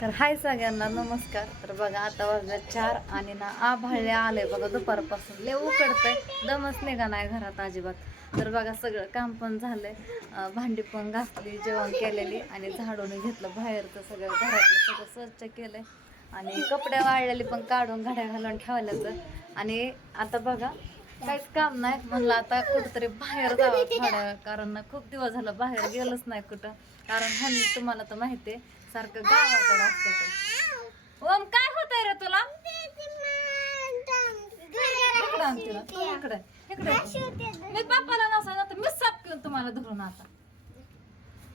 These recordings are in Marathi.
तर हाय सगळ्यांना नमस्कार. तर बघा आता वाजल्या चार आणि ना आभाळले आले बघा दुपारपासून लय उकडतंय. दमच निघा नाही घरात अजिबात? तर बघा सगळं काम पण झालंय. भांडी पण घासली जेवण केलेली आणि झाडून घेतलं बाहेरचं सगळं घरातलं सगळं स्वच्छ केलंय. आणि कपडे वाळलेले पण काढून घड्या घालून ठेवल्याचं. आणि आता बघा काहीच काम नाही. म्हणलं आता कुठंतरी बाहेर जावं. थोड्या कारण खूप दिवस झालं बाहेर गेलंच नाही कुठं. कारण हल्ली तुम्हाला तर माहिती आहे सारखं गावाकडे असतं ओम काय होतंय रे तुला? इकडं इकडं. इकडं. मी बाप्पाला नसा ना तर मीच साफ तुम्हाला धरून आता.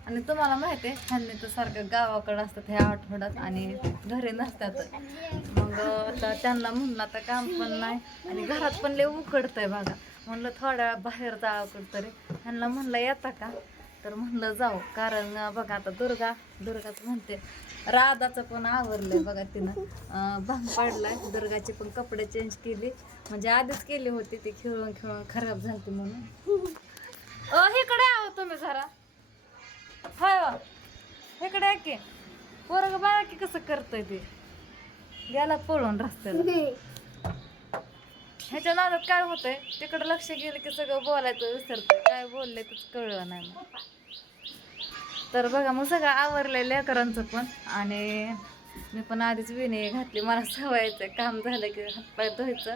आणि तुम्हाला माहिती आहे हल्ली तर सारखं गावाकडे असतात ह्या आठवड्यात आणि घरी नसतात. मग आता त्यांना म्हणलं आता काम पण नाही आणि घरात पण लय उकडतंय बघा. म्हणलं थोड्या बाहेर जावं कुठतरी. ह्यांना म्हणलं येता का? तर म्हणलं जाऊ. कारण बघा आता दुर्गा दुर्गाच म्हणते. राधाचं पण आवरलंय बघा तिनं. अं, भांग पाडलाय. दुर्गाचे पण कपडे चेंज केले. म्हणजे आधीच केली होती ती खेळून खेळून खराब झाली म्हणून. अ इकडे आहो तुम्ही जरा. हाय वा हो. इकडे आहे की. पोरग बघा की कसं करतंय ते. गेला पळून रस्त्याला. ह्याच्या नादात काय होतंय? तिकडं लक्ष गेलं की सगळं बोलायचं विसरतं काय बोललंय तेच कळलं नाही तर बघा मग सगळं आवरलंय लेकरांचं पण. आणि मी पण आधीच विणी घातली. मला सवायचं काम झालं की हातपाय धुवायचं.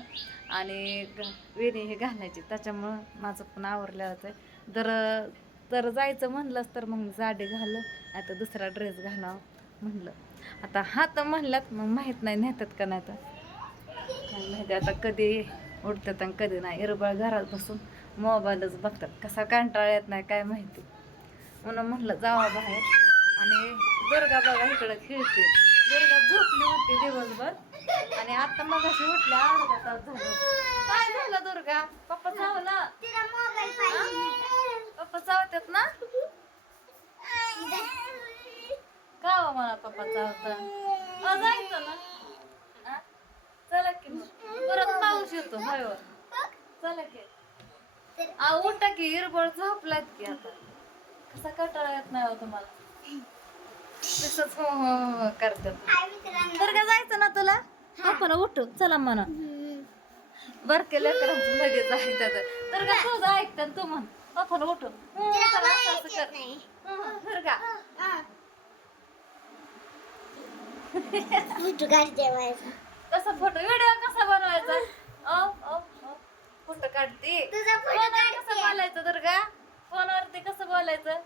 आणि विणे हे घालायची. त्याच्यामुळं माझं पण आवरलं होतं जर तर जायचं म्हणलंच तर मग जाडे घालं. आता दुसरा ड्रेस घालावं म्हणलं. आता हात तर म्हणलात मग माहीत नाही नेतात का नाही तर. काय माहिती आता कधी उठतात आणि कधी नाही. इरबळ घरात बसून मोबाईलच बघतात. कसा कंटाळा येत नाही काय माहिती. म्हणून म्हटलं जावा बाहेर. आणि दुर्गा बघा इकडं खेळते. दुर्गा झोपली होती दिवसभर. आणि आता मग अशी उठल्या अर्धा तास झालं. काय झालं दुर्गा? पप्पा चावला? पप्पा चावतात ना? का हो मला पप्पा चावता? जायचं ना? की परत पाऊस येतो होय हो. चला की. आ उठा की हिरबळ झोपलात की आता. कसा कंटाळा येत नाही हो तुम्हाला. तसंच हो हो हो हो करतात. तर का जायचं ना तुला? आपण उठू चला म्हणा. बरके लेकरांचं लगेच ऐकतात तर का तुझं ऐकतात तू म्हण. आपण उठू चला असं असं कर. हं, तर का. कसा फोटो व्हिडिओ कसा बनवायचा? ओ ओ फोटो काढते. फोनवर कसं बोलायचं का? फोनवरती कसं बोलायचं?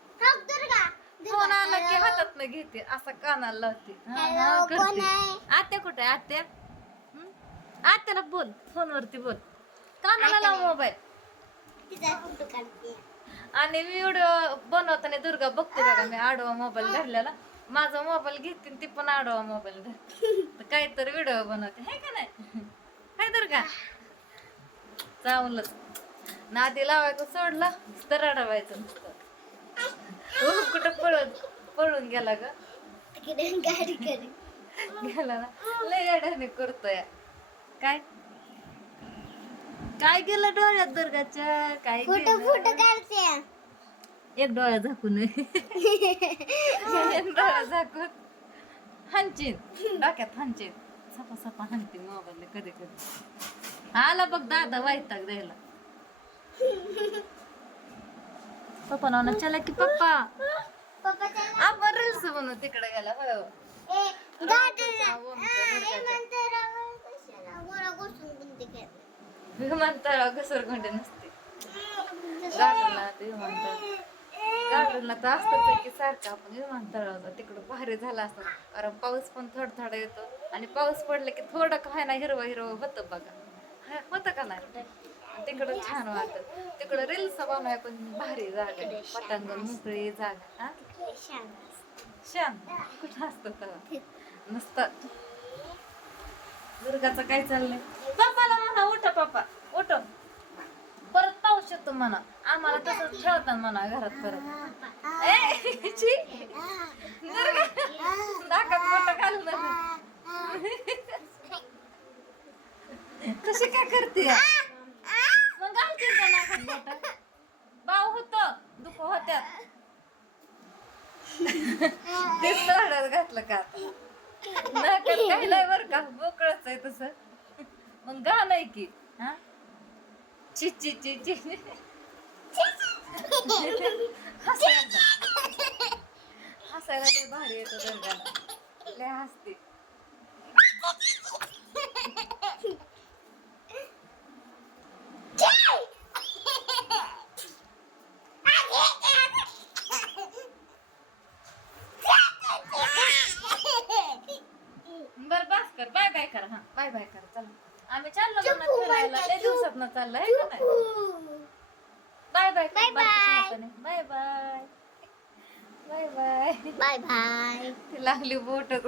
फोन आला की हातात न घेते असा कानाला लावते. हा, हा, करते. आत्या कुठे आहे? आत्या? हं? आत्याला बोल फोनवरती बोल. कानाला लाव मोबाईल आणि व्हिडिओ बनवताना दुर्गा बघते बघा मी आडवा मोबाईल धरलेला. माझा मोबाईल घेते ती पण आडवा मोबाईल धरते. तर काहीतरी व्हिडिओ बनवते. हे का नाही? काय दुर्गा चांगलंच. नादी लावायचं सोडलं तर रडवायचं नुसतं. कुठं पळून पळून गेला ग? गेला ना? लय करतोय. काय? काय गेलं डोळ्यात दुर्गाच्या काय गेलं? एक डोळा झाकून. एक डोळा झाकून. हांचीन डोक्यात हांचीन सपा सपा हाणते मोबाईल कधी कधी. आला बघ दादा वाईटाक द्यायला. पप्पा ना चला की पप्पा? आपण रील्स बनवू तिकडे गेला हो. विमानतळावर घसरगुंडी नसते. विमानतळ गार्डनला तर असतंच की सारखं आपण विमानतळावर तिकडं भारी झाला असतं. कारण पाऊस पण थोडा थोडा येतो. आणि पाऊस पडला की थोडं काय ना हिरवं हिरवं होतं बघा. होतं का नाही? तिकडं छान वाटत. तिकडं रील्स बनवाय पण भारी जागा. पटांगण मोकळी जागा. हा? शान कुठं असतं का नसतं. दुर्गाचं काय चाललंय? पप्पाला म्हणा उठा पप्पा. येतो म्हणा. आम्हाला तसंच ठेवतात म्हणा घरात परत. कशी काय करते? मग घालते? बाव होत. दुख होत्यात. तेच तोंडात घातलं का? नाकात काय नाही बरं का? मोकळच आहे तसं. मग गाणं की. हा? ची ची ची ची हसायला लय भारी येतं गंगाला लय हसते बर बस कर बाय बाय करा हा. बाय बाय करा चला. आम्ही चाललो ना फिरायला लय दिवसात ना चाललंय का नाही? Bye bye. bye. Bye bye. Bye bye. Bye bye. ती लागली बोटच